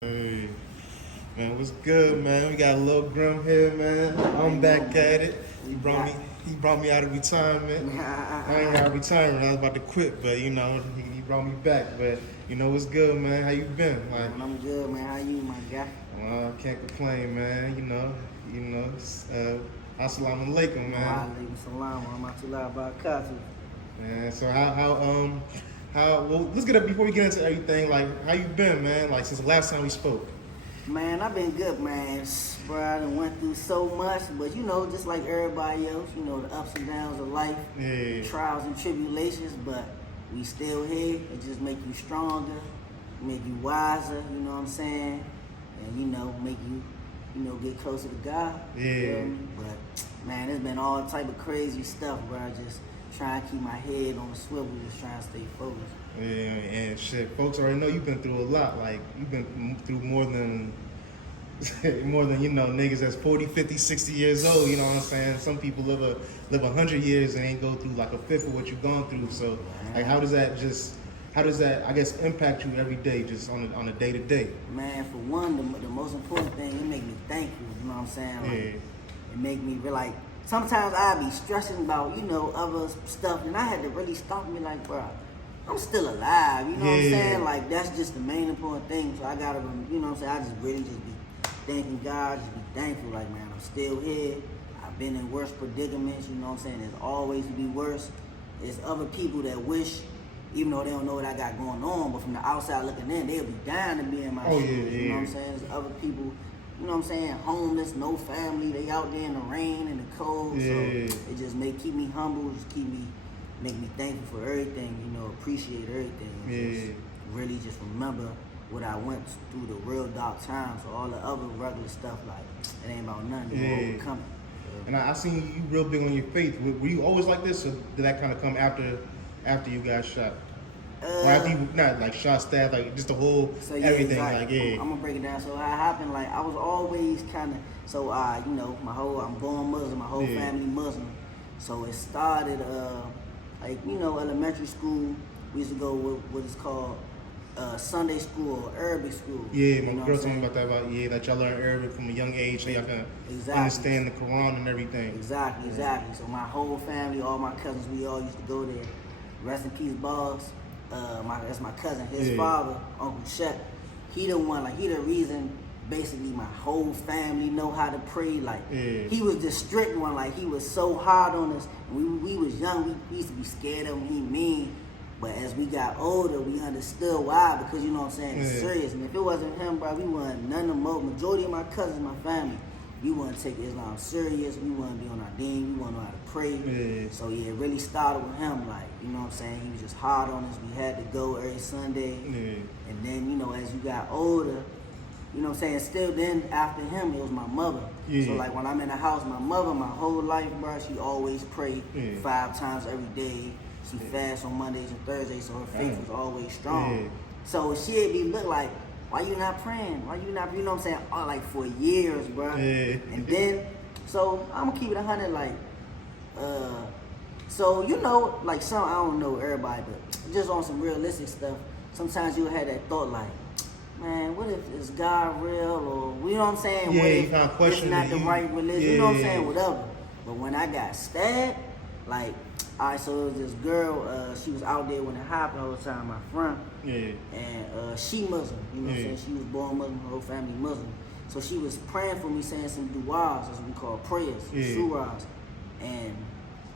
Hey, man, what's good, man? We got Lil Grim here, man. I'm back at it. He brought me out of retirement. I ain't out of retirement. I was about to quit, but he brought me back. But what's good, man? How you been? Like, I'm good, man. How you, my guy? Well, I can't complain, man. Assalamu alaikum, man. Alaikum salam. Rahmatullah barakatuh. Man, so well, let's get up before we get into everything. Like, how you been, man? Like, since the last time we spoke. Man, I've been good, man. Bro, I done went through so much, but just like everybody else, the ups and downs of life, Yeah. trials and tribulations, but we still here. It just make you stronger, make you wiser, you know what I'm saying? And, make you, get closer to God. Yeah. But, man, it's been all type of crazy stuff, bro. I just try to keep my head on the swivel, just trying to stay focused. Yeah, and shit, folks already know you've been through a lot. Like, you've been through more than niggas that's 40, 50, 60 years old, you know what I'm saying? Some people live 100 years and ain't go through like a fifth of what you've gone through. So, like, how does that, I guess, impact you every day, just on a day-to-day? Man, for one, the most important thing, it make me thankful, you know what I'm saying? Like, Yeah. It make me real, like, sometimes I be stressing about, other stuff, and I had to really stop and be like, bro, I'm still alive, you know what I'm saying? Like, that's just the main important thing. So I gotta, I just really just be thanking God, just be thankful, like, man, I'm still here. I've been in worse predicaments, you know what I'm saying? There's always to be worse. There's other people that wish, even though they don't know what I got going on, but from the outside looking in, they'll be dying to be in my shoes, you know what I'm saying? There's other people, you know what I'm saying, homeless, no family, they out there in the rain and the cold, so it just keep me humble, just make me thankful for everything, appreciate everything. Just really just remember what I went through, the real dark times. So all the other regular stuff, like, it ain't about nothing, you overcome it. And I seen you real big on your faith. Were you always like this, or did that kind of come after you got shot? Or after you, not like shot, stabbed, like just the whole, everything, exactly. like, I'm gonna break it down. So how it happened, like, I was always kind of, I'm born Muslim, my whole family Muslim. So it started, elementary school, we used to go what is called Sunday school or Arabic school. Yeah, my girl told me about that, that y'all learn Arabic from a young age so y'all can understand the Quran and everything. Exactly. So my whole family, all my cousins, we all used to go there. Rest in peace, boss. That's my cousin, his father, Uncle Shep. He the reason basically my whole family know how to pray. Like, he was the strict one, like, he was so hard on us. We was young, we used to be scared of him, he mean. But as we got older, we understood why, because, you know what I'm saying, it's serious. And if it wasn't him, bro, we wouldn't, majority of my cousins, my family, we wouldn't take Islam serious, we wouldn't be on our deen, we wouldn't know how to pray. So it really started with him, like, you know what I'm saying, he was just hard on us, we had to go every Sunday. And then, as you got older, you know what I'm saying, still then after him, it was my mother. So like when I'm in the house, my mother, my whole life, bro, she always prayed 5 times every day. She fasts on Mondays and Thursdays, so her faith was always strong. So she'd be look like, why you not praying? Why you not, you know what I'm saying? Like for years, bro. And then, so I'm gonna keep it 100, like, like some, I don't know everybody, but just on some realistic stuff, sometimes you'll have that thought like, man, what if is God real? Or, you know what I'm saying? What if it's not the right religion? You know what I'm saying? Whatever. But when I got stabbed, like, alright, so it was this girl, she was out there when it happened all the time, my friend. And she Muslim, you know what I'm saying? She was born Muslim, her whole family Muslim. So she was praying for me, saying some du'as, that's what we call prayers, surahs. And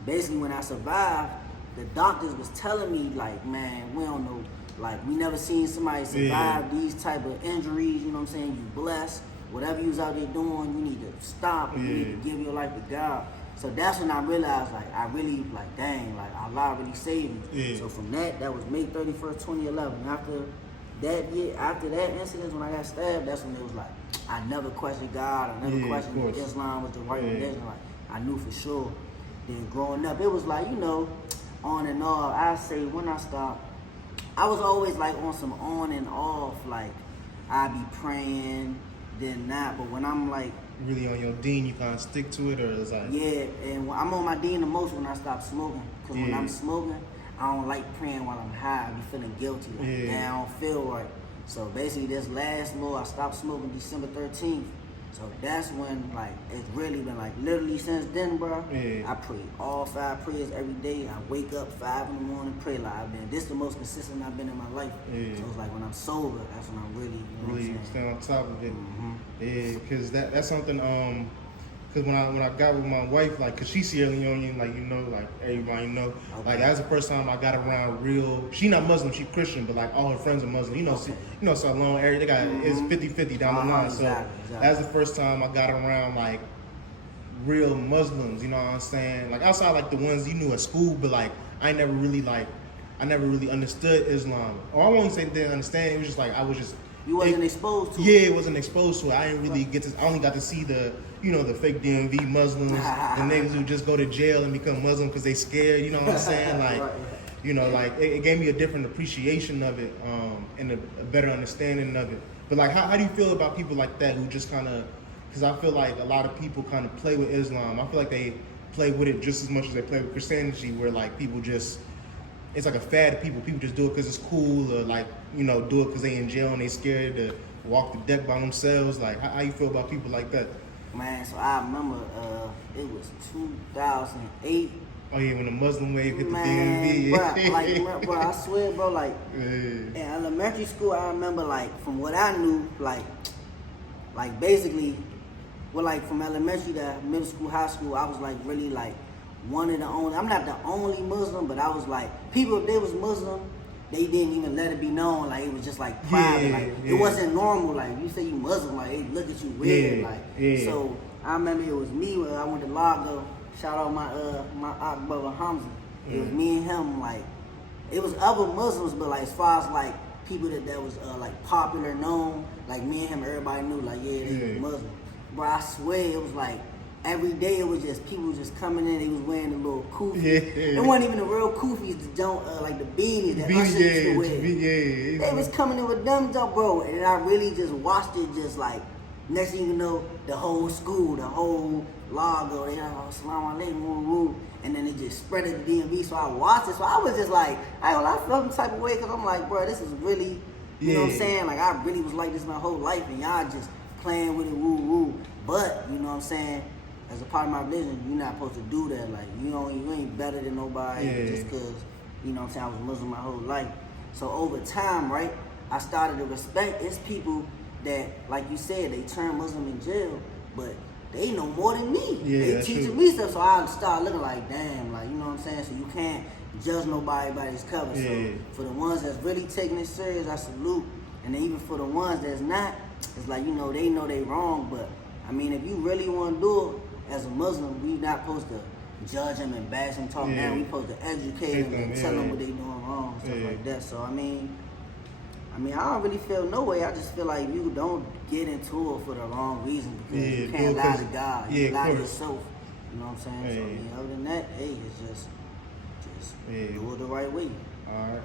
basically when I survived, the doctors was telling me, like, man, we don't know, like, we never seen somebody survive these type of injuries, you know what I'm saying? You blessed. Whatever you was out there doing, you need to stop and you need to give your life to God. So that's when I realized, like, I really, like, dang, like, Allah really saved me. So from that was May 31st, 2011. After that year, after that incident, when I got stabbed, that's when it was like, I never questioned God. I never questioned if Islam was the right religion. Like, I knew for sure. Then growing up, it was like, on and off. I say when I stopped, I was always like on some on and off. Like, I be praying, then not. But when I'm like really on your deen, you kind of stick to it, or is like yeah, and I'm on my deen the most when I stop smoking. Cause when I'm smoking, I don't like praying while I'm high. I be feeling guilty. Like, damn, I don't feel right. So basically, this last I stopped smoking December 13th. So that's when, like, it's really been, like, literally since then, bro. I pray all 5 prayers every day. I wake up 5 in the morning, pray. Like, this is the most consistent I've been in my life. So it's like when I'm sober, that's when I'm really, stay on top of it. Yeah, because that's something, because when I got with my wife, like, because she's Sierra Leonean, like, you know, like, everybody know. Like, that's the first time I got around real, she not Muslim, she Christian, but, like, all her friends are Muslim. You know, so long area, they got, it's 50-50 down the line. Exactly. That's the first time I got around, like, real Muslims, you know what I'm saying? Like, outside, like, the ones you knew at school, but, like, I never really understood Islam. Or I won't say didn't understand, it was just, like, you wasn't exposed to it. Yeah, it wasn't exposed to it. I didn't really I only got to see the fake DMV Muslims, the niggas who just go to jail and become Muslim because they scared, you know what I'm saying? Like, you know, like, it gave me a different appreciation of it, and a better understanding of it. But, like, how do you feel about people like that who just kind of, because I feel like a lot of people kind of play with Islam. I feel like they play with it just as much as they play with Christianity, where, like, people just, it's like a fad of people. People just do it because it's cool, or, like, you know, do it because they in jail and they scared to walk the deck by themselves. Like, how you feel about people like that? Man, so I remember it was 2008. Oh yeah, when the Muslim wave hit the DMV. Bro, I swear, bro, like, in elementary school, I remember, like, from what I knew, like basically, well, like, from elementary to middle school, high school, I was, like, really, like, one of the only, I'm not the only Muslim, but I was, like, people, if they was Muslim, they didn't even let it be known. Like, it was just, like, private. It wasn't normal. Like, you say you Muslim, like, they look at you weird. So I remember it was me when I went to Lago. Shout out my brother Hamza. It was me and him. Like, it was other Muslims, but, like, as far as, like, people that was like popular, known, like, me and him, everybody knew, like, this was Muslim. But I swear it was like every day it was just people just coming in. They was wearing the little kufi. It wasn't even the real kufis. Like the beanies that Usher used to wear. They was coming in with them, bro. And I really just watched it. Just like next thing you know, the whole school, the whole Lago, they Assalamu alaikum, and then it just spread at the DMV. So I watched it. So I was just like, I felt some type of way because I'm like, bro, this is really, you know what I'm saying? Like, I really was like this my whole life, and y'all just playing with it, woo. But you know what I'm saying? As a part of my religion, you're not supposed to do that. Like, you ain't better than nobody just because, you know what I'm saying, I was Muslim my whole life. So over time, right, I started to respect. It's people that, like you said, they turn Muslim in jail, but they know more than me. They teaching me stuff, so I start looking like, damn, like, you know what I'm saying? So you can't judge nobody by this cover. So for the ones that's really taking it serious, I salute. And then even for the ones that's not, it's like, you know they wrong, but I mean, if you really want to do it as a Muslim, we not supposed to judge them and bash them, talk down. We supposed to educate them and tell them what they doing wrong, stuff like that. So I mean, I don't really feel no way. I just feel like you don't get into it for the wrong reason because you can't lie to God. You lie to yourself. You know what I'm saying? So I mean, other than that, hey, it's just do it the right way. All right.